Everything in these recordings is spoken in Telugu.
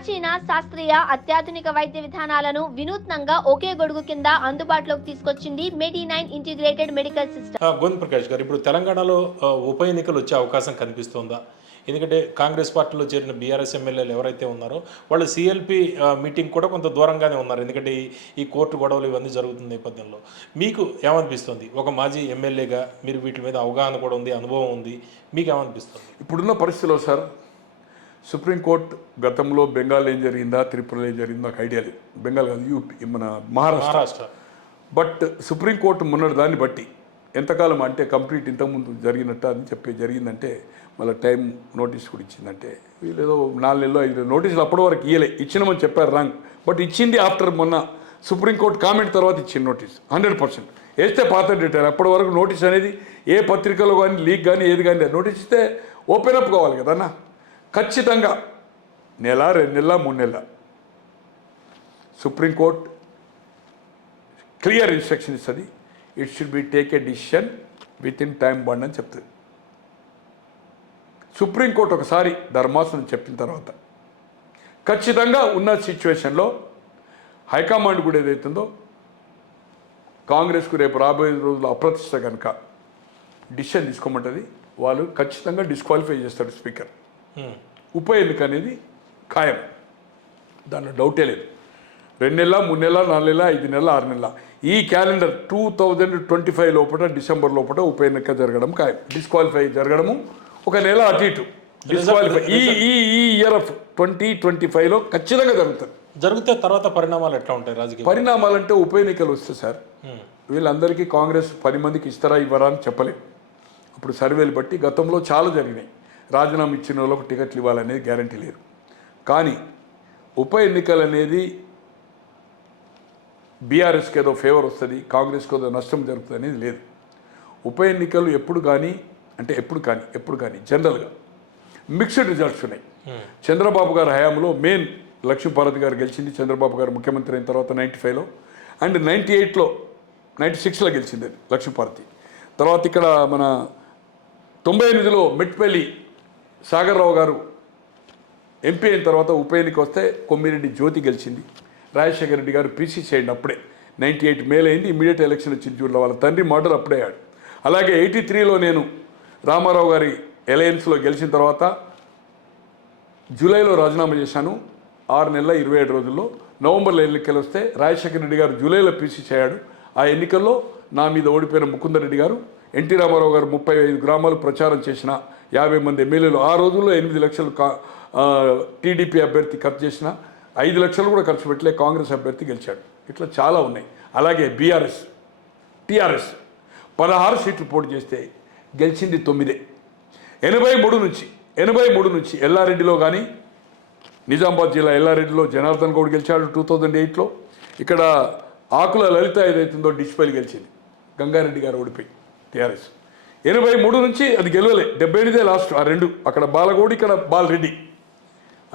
ప్రాచీన శాస్త్రీయ అత్యాధునిక వైద్య విధానాలను వినూత్నంగా ఒకే గొడుగు కింద అందుబాటులోకి తీసుకొచ్చింది Medi nine integrated medical system. Govind Prakash గారు ఇప్పుడు తెలంగాణలో ఉప ఎన్నికలు వచ్చే అవకాశం కనిపిస్తోందా? ఎందుకంటే కాంగ్రెస్ పార్టీలో చేరిన బీఆర్ఎస్ ఎమ్మెల్యేలు ఎవరైతే ఉన్నారో వాళ్ళు సిఎల్పి మీటింగ్ కూడా కొంత దూరంగానే ఉన్నారు. ఎందుకంటే ఈ- ఈ కోర్టు గొడవలు ఇవన్నీ జరుగుతున్న నేపథ్యంలో. మీకు ఏమనిపిస్తుంది? ఒక మాజీ ఎమ్మెల్యేగా మీరు వీటి మీద అవగాహన కూడా ఉంది అనుభవం ఉంది. మీకు ఏమనిపిస్తుంది? ఇప్పుడున్న పరిస్థితిలో సార్ సుప్రీంకోర్టు గతంలో బెంగాల్ ఏం జరిగిందా త్రిపురలో ఏం జరిగిందో నాకు ఐడియా లేదు. బెంగాల్ కాదు యూపీ మన మహారాష్ట్ర. బట్ సుప్రీంకోర్టు మొన్నటి దాన్ని బట్టి ఎంతకాలం అంటే కంప్లీట్ ఇంతకుముందు జరిగినట్టు అని చెప్పి జరిగిందంటే మళ్ళీ టైం నోటీస్ కూడా ఇచ్చిందంటే వీళ్ళు ఏదో నాలుగు నెలలు ఐదు నోటీసులు అప్పటి వరకు ఇయ్యలే. ఇచ్చినామని చెప్పారు రాంగ్. బట్ ఇచ్చింది ఆఫ్టర్ మొన్న సుప్రీంకోర్టు కామెంట్ తర్వాత ఇచ్చిన నోటీస్ హండ్రెడ్ పర్సెంట్. వేస్తే పాత డీటెయిల్ అప్పటి వరకు నోటీస్ అనేది ఏ పత్రికలో కానీ లీక్ కానీ ఏది కానీ నోటీస్ ఇస్తే ఓపెన్ అప్ కావాలి కదన్నా ఖచ్చితంగా నెల రెండు నెలల మూడు నెలల. సుప్రీంకోర్టు క్లియర్ ఇన్స్ట్రక్షన్ ఇస్తుంది. It should be take a decision within time bound అని చెప్తుంది. సుప్రీంకోర్టు ఒకసారి ధర్మాసనం చెప్పిన తర్వాత ఖచ్చితంగా ఉన్న సిచ్యువేషన్లో హైకమాండ్ కూడా ఏదైతుందో కాంగ్రెస్కు రేపు రాబోయే రోజులు అప్రతిష్ట కనుక డిసిషన్ తీసుకోమంటుంది. వాళ్ళు ఖచ్చితంగా డిస్క్వాలిఫై చేస్తారు స్పీకర్. Hmm. ఉప ఎన్నిక అనేది ఖాయం. దాంట్లో డౌటే లేదు. రెండు నెలల మూడు నెలల నాలుగు నెలల ఐదు నెలల ఆరు నెలల. ఈ calendar two thousand twenty five లోపల డిసెంబర్ లోపల ఉప ఎన్నిక జరగడం ఖాయం. డిస్క్వాలిఫై జరగడము ఒక నెల అటు ఇటు. డిస్క్వాలిఫై ఈ ఈ ఈ ఇయర్ ఆఫ్ ట్వంటీ ట్వంటీ ఫైవ్లో ఖచ్చితంగా జరుగుతుంది. జరిగితే తర్వాత పరిణామాలు ఎట్లా ఉంటాయి రాజకీయ పరిణామాలంటే ఉప ఎన్నికలు వస్తే సార్. వీళ్ళందరికీ కాంగ్రెస్ పది మందికి ఇస్తారా ఇవ్వరా అని చెప్పలేం. అప్పుడు సర్వేలు బట్టి గతంలో చాలా జరిగినాయి. రాజీనామా ఇచ్చిన వాళ్ళకు టికెట్లు ఇవ్వాలనేది గ్యారంటీ లేదు. కానీ ఉప ఎన్నికలు అనేది బీఆర్ఎస్కి ఏదో ఫేవర్ వస్తుంది కాంగ్రెస్కి ఏదో నష్టం జరుగుతుంది అనేది లేదు. ఉప ఎన్నికలు ఎప్పుడు కానీ అంటే ఎప్పుడు కానీ ఎప్పుడు కానీ జనరల్గా మిక్స్డ్ రిజల్ట్స్ ఉన్నాయి. చంద్రబాబు గారి హయాంలో మెయిన్ లక్ష్మీపార్వతి గారు గెలిచింది చంద్రబాబు గారు ముఖ్యమంత్రి అయిన తర్వాత నైంటీ ఫైవ్లో. అండ్ నైంటీ ఎయిట్లో నైంటీ సిక్స్లో గెలిచింది లక్ష్మీపార్వతి తర్వాత ఇక్కడ మన తొంభై ఎనిమిదిలో మెట్పల్లి సాగర్రావు గారు ఎంపీ అయిన తర్వాత ఉప ఎన్నిక వస్తే కొమ్మిరెడ్డి జ్యోతి గెలిచింది. రాజశేఖర రెడ్డి గారు పీసీసీ చేయండి అప్పుడే. నైంటీ ఎయిట్ మేల్ అయింది ఇమీడియట్ ఎలక్షన్ వచ్చింది జూన్లో వాళ్ళ తండ్రి మర్డర్ అప్పుడే అయ్యాడు అలాగే ఎయిటీ త్రీలో నేను రామారావు గారి అలయన్స్లో గెలిచిన తర్వాత జూలైలో రాజీనామా చేశాను. ఆరు నెలల ఇరవై ఏడు రోజుల్లో నవంబర్లో ఎన్నికలు వస్తే రాజశేఖర రెడ్డి గారు జూలైలో పీసీ చేయాడు. ఆ ఎన్నికల్లో నా మీద ఓడిపోయిన ముకుందర్ రెడ్డి గారు ఎన్టీ రామారావు గారు ముప్పై ఐదు గ్రామాలు ప్రచారం చేసిన యాభై మంది ఎమ్మెల్యేలు ఆ రోజుల్లో ఎనిమిది లక్షలు కా టీడీపీ అభ్యర్థి ఖర్చు చేసిన ఐదు లక్షలు కూడా ఖర్చు పెట్టలే కాంగ్రెస్ అభ్యర్థి గెలిచాడు. ఇట్లా చాలా ఉన్నాయి. అలాగే బీఆర్ఎస్ టీఆర్ఎస్ పదహారు సీట్లు పోటీ చేస్తే గెలిచింది తొమ్మిదే. ఎనభై మూడు నుంచి ఎనభై మూడు నుంచి ఎల్లారెడ్డిలో కానీ నిజామాబాద్ జిల్లా ఎల్లారెడ్డిలో జనార్దన్ గౌడ్ గెలిచాడు టూ థౌజండ్ ఎయిట్లో. ఇక్కడ ఆకుల లలిత ఏదైతుందో డిస్పైల్ గెలిచింది. గంగారెడ్డి గారు ఓడిపోయి. టీఆర్ఎస్. ఎనభై మూడు నుంచి అది గెలవలే. డెబ్బై ఎనిమిదే లాస్ట్ ఆ రెండు. అక్కడ బాలగౌడ్ ఇక్కడ బాలరెడ్డి.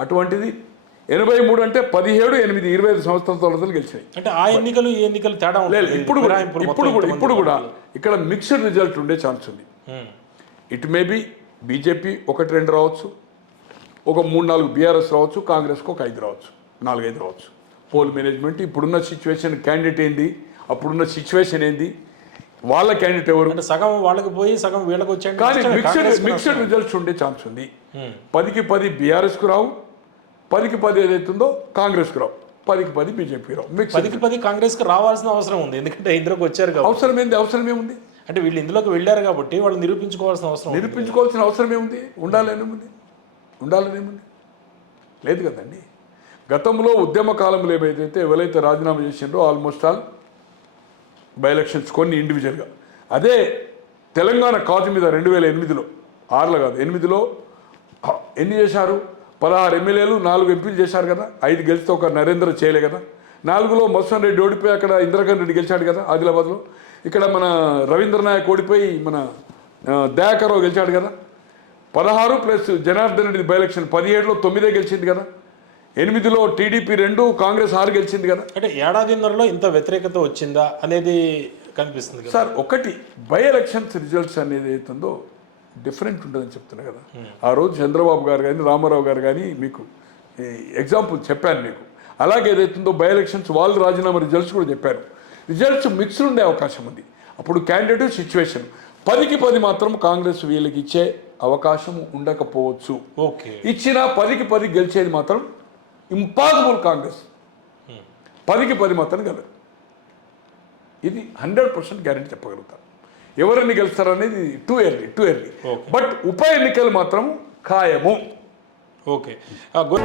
అటువంటిది ఎనభై మూడు అంటే పదిహేడు ఎనిమిది ఇరవై ఐదు సంవత్సరాల తర్వాత గెలిచినాయి. అంటే ఆ ఎన్నికలు ఈ ఎన్నికలు తేడా లేదు ఇప్పుడు కూడా ఇప్పుడు కూడా ఇప్పుడు కూడా. ఇక్కడ మిక్స్డ్ రిజల్ట్ ఉండే ఛాన్స్ ఉంది. ఇట్ మే బి బీజేపీ ఒకటి రెండు రావచ్చు. ఒక మూడు నాలుగు బీఆర్ఎస్ రావచ్చు. కాంగ్రెస్కి ఒక ఐదు రావచ్చు. నాలుగైదు రావచ్చు. పోల్ మేనేజ్మెంట్ ఇప్పుడున్న సిచ్యువేషన్ క్యాండిడేట్ ఏంది? అప్పుడున్న సిచ్యువేషన్ ఏంది? వాళ్ళ క్యాండిడేట్ ఎవరు? అంటే సగం వాళ్ళకి పోయి సగం వీళ్ళకి వచ్చాయంటే కానీ. మిక్స్డ్ కాంగ్రెస్కి మిక్స్డ్. రిజల్ట్స్ ఉండే ఛాన్స్ ఉంది. పదికి పది బీఆర్ఎస్కు రావు. పదికి పది ఏదైతుందో కాంగ్రెస్కు రావు. పదికి పది బీజేపీ రావు. మిక్స్ పదికి పది కాంగ్రెస్కి రావాల్సిన అవసరం ఉంది. ఎందుకంటే ఇందులోకి వచ్చారు కాబట్టి. అవసరం ఏంది? అవసరం ఏముంది? అంటే వీళ్ళు ఇందులోకి వెళ్ళారు కాబట్టి వాళ్ళు నిరూపించుకోవాల్సిన అవసరం. నిరూపించుకోవాల్సిన అవసరం ఏముంది? ఉండాలనేముంది ఉండాలనేముంది లేదు కదండి. గతంలో ఉద్యమ కాలంలో ఏవైతే ఎవరైతే రాజీనామా చేసిండ్రో ఆల్మోస్ట్ ఆల్ బై ఎలక్షన్స్ కొన్ని ఇండివిజువల్గా అదే తెలంగాణ కాజు మీద రెండు వేల ఎనిమిదిలో ఆరులో కాదు ఎనిమిదిలో ఎన్ని చేశారు? పదహారు ఎమ్మెల్యేలు నాలుగు ఎంపీలు చేశారు కదా ఐదు గెలిస్తే ఒక నరేంద్ర చేయలే కదా. నాలుగులో మత్స్వన్ రెడ్డి ఓడిపోయి అక్కడ ఇందిరాగాంధీ రెడ్డి గెలిచాడు కదా ఆదిలాబాద్లో. ఇక్కడ మన రవీంద్ర నాయక్ ఓడిపోయి మన దయాకర్రావు గెలిచాడు కదా. పదహారు plus Janardhan Reddy by election పదిహేడులో తొమ్మిదే గెలిచింది కదా. ఎనిమిదిలో టీడీపీ రెండు కాంగ్రెస్ ఆరు గెలిచింది కదా. అంటే ఏడాదిన్నరలో ఇంత వ్యతిరేకత వచ్చిందా అనేది కనిపిస్తుంది సార్ ఒకటి బై ఎలక్షన్స్ రిజల్ట్స్ అనేది అవుతుందో డిఫరెంట్ ఉంటుందని చెప్తున్నా కదా. ఆ రోజు చంద్రబాబు గారు కానీ రామారావు గారు కానీ మీకు ఎగ్జాంపుల్ చెప్పాను మీకు. అలాగే ఏదైతుందో బై ఎలక్షన్స్ వాళ్ళు రాజీనామా రిజల్ట్స్ కూడా చెప్పారు. రిజల్ట్స్ మిక్స్ ఉండే అవకాశం ఉంది. అప్పుడు క్యాండిడేట్ సిచ్యువేషన్. పదికి పది మాత్రం కాంగ్రెస్ వీళ్ళకి ఇచ్చే అవకాశం ఉండకపోవచ్చు. ఓకే. ఇచ్చిన పదికి పది గెలిచేది మాత్రం ఇంపాసిబుల్ కాంగ్రెస్ పదికి పది మాత్రం గెలరు ఇది హండ్రెడ్ పర్సెంట్ గ్యారెంటీ చెప్పగలుగుతాను ఎవరిని గెలుస్తారనేది too early too early. But ఉప ఎన్నికలు మాత్రం ఖాయము. Okay go-